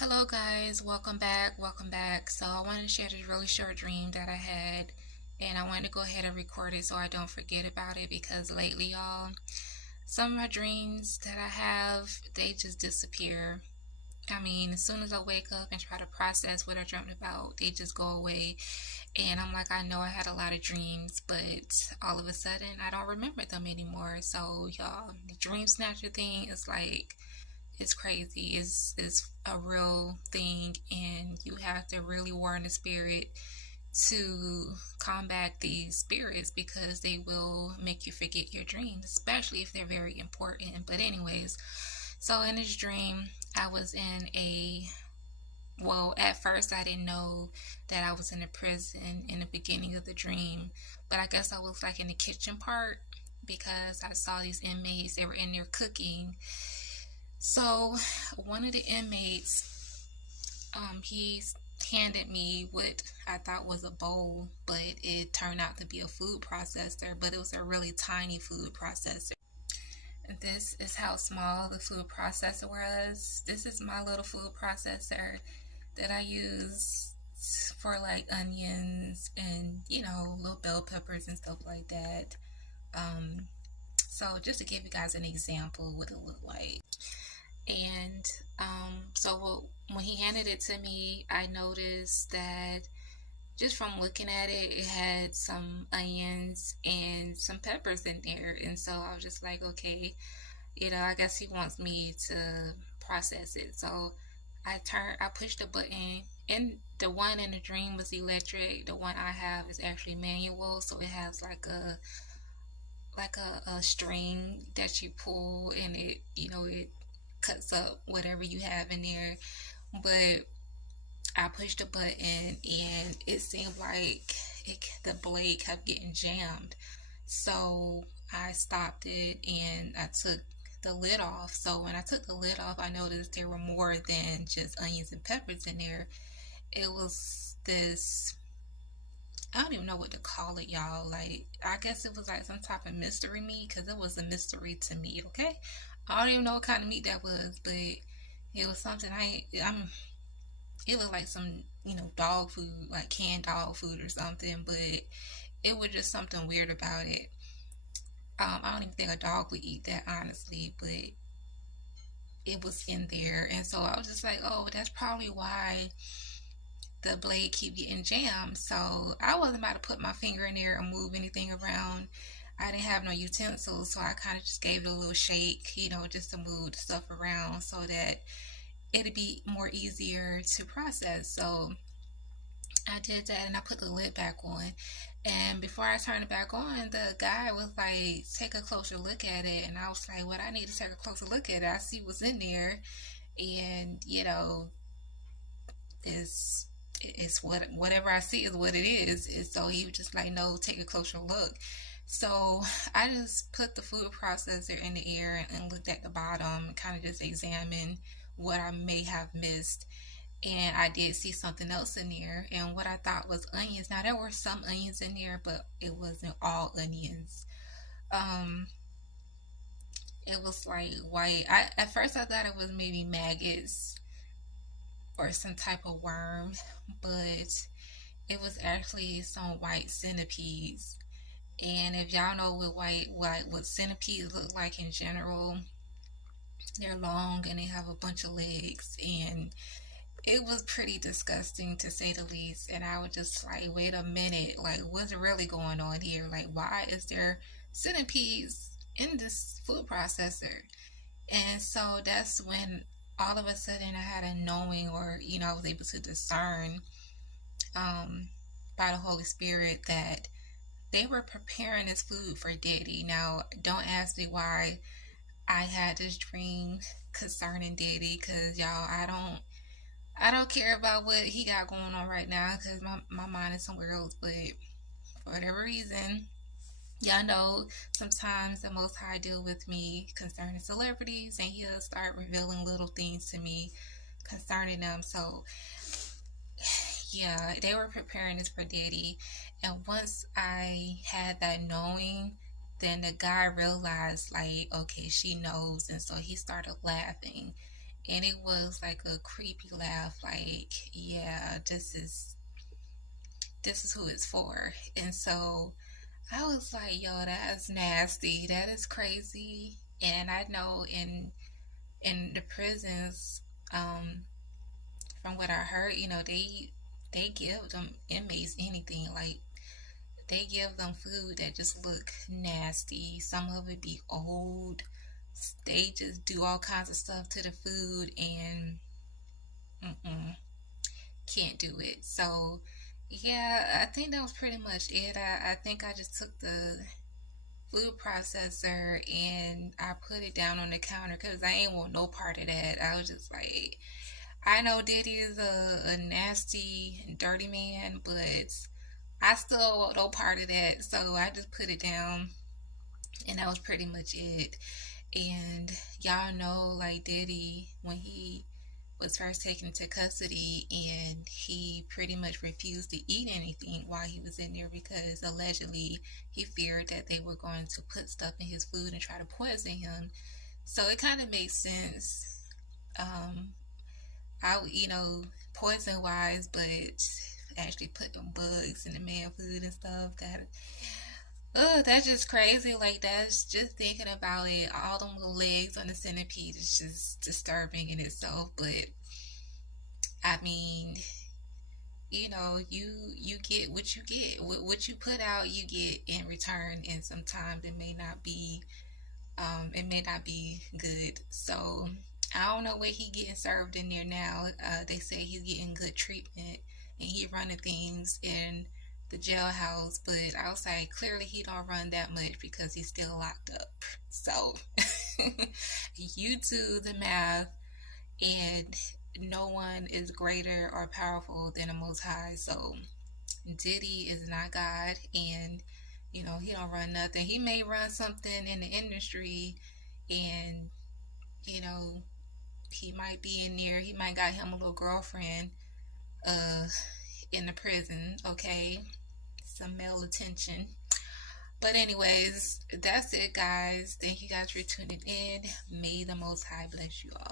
Hello guys, welcome back. So I wanted to share this really short dream that I had, and I wanted to go ahead and record it so I don't forget about it, because lately y'all, some of my dreams that I have, they just disappear. I mean, as soon as I wake up and try to process what I dreamt about, they just go away. And I'm like, I know I had a lot of dreams, but all of a sudden I don't remember them anymore. So y'all, the dream snatcher thing is like, it's crazy. It's a real thing, and you have to really warn the spirit to combat these spirits, because they will make you forget your dreams, especially if they're very important. But anyways, so in this dream, I was in a, well, at first I didn't know that I was in a prison in the beginning of the dream, but I guess I was like in the kitchen part, because I saw these inmates, they were in there cooking. So one of the inmates, he handed me what I thought was a bowl, but it turned out to be a food processor, but it was a really tiny food processor. This is how small the food processor was. This is my little food processor that I use for like onions and, little bell peppers and stuff like that. Um, so just to give you guys an example what it looked like. And so when he handed it to me, I noticed that just from looking at it, it had some onions and some peppers in there. And so I was just like, okay, I guess he wants me to process it. So I pushed the button, and the one in the dream was electric. The one I have is actually manual. So it has like a string that you pull, and it cuts up whatever you have in there. But I pushed the button, and it seemed like the blade kept getting jammed. So I stopped it, and I took the lid off. So when I took the lid off, I noticed there were more than just onions and peppers in there. It was this, I don't even know what to call it, y'all. Like, I guess it was like some type of mystery meat, because it was a mystery to me, okay? I don't even know what kind of meat that was, but it was something it looked like some, dog food, like canned dog food or something, but it was just something weird about it. I don't even think a dog would eat that, honestly, but it was in there. And so I was just like, oh, that's probably why the blade keep getting jammed. So I wasn't about to put my finger in there and move anything around. I didn't have no utensils, so I kind of just gave it a little shake, just to move the stuff around so that it'd be more easier to process. So I did that, and I put the lid back on. And before I turned it back on, the guy was like, take a closer look at it. And I was like, what, I need to take a closer look at it. I see what's in there. And, it's whatever I see is what it is. And so he was just like, no, take a closer look. So I just put the food processor in the air and looked at the bottom and kind of just examined what I may have missed. And I did see something else in there, and what I thought was onions. Now there were some onions in there, but it wasn't all onions. Um, it was like white. At first I thought it was maybe maggots or some type of worm, but it was actually some white centipedes. And if y'all know what centipedes look like in general, they're long and they have a bunch of legs, and it was pretty disgusting to say the least. And I was just like, wait a minute, like, what's really going on here? Like, why is there centipedes in this food processor? And so that's when all of a sudden I had a knowing, or I was able to discern um, by the Holy Spirit that they were preparing this food for Diddy. Now, don't ask me why I had this dream concerning Diddy, because y'all, I don't care about what he got going on right now, because my mind is somewhere else. But for whatever reason, y'all know sometimes the Most High deal with me concerning celebrities, and he'll start revealing little things to me concerning them. So yeah, they were preparing this for Diddy. And once I had that knowing, then the guy realized, like, okay, she knows. And so he started laughing. and it was like a creepy laugh, like, yeah, this is who it's for. And so I was like, yo, that's nasty. That is crazy. And I know in the prisons, um, from what I heard, they give them inmates anything. Like they give them food that just look nasty. Some of it be old. They just do all kinds of stuff to the food and mm-mm, can't do it. So yeah, I think that was pretty much it. I think I just took the food processor and I put it down on the counter because I ain't want no part of that. I was just like, I know Diddy is a nasty, dirty man, but I still want no part of that. So I just put it down, and that was pretty much it. And y'all know, like Diddy, when he was first taken into custody, and he pretty much refused to eat anything while he was in there because allegedly he feared that they were going to put stuff in his food and try to poison him. So it kind of makes sense. Um, poison wise, but actually putting bugs in the man food and stuff, that's just crazy. Like that's just thinking about it. All them little legs on the centipede is just disturbing in itself. But I mean, you get what you get. What you put out, you get in return, and sometimes it may not be good. So I don't know what he getting served in there now. They say he's getting good treatment and he running things in the jailhouse, but I was like, clearly he don't run that much because he's still locked up. So you do the math, and no one is greater or powerful than the Most High. So Diddy is not God, and he don't run nothing. He may run something in the industry, and you know he might be in there. He might got him a little girlfriend, uh, in the prison. Okay, some male attention. But anyways, that's it, guys. Thank you guys for tuning in. May the Most High bless you all.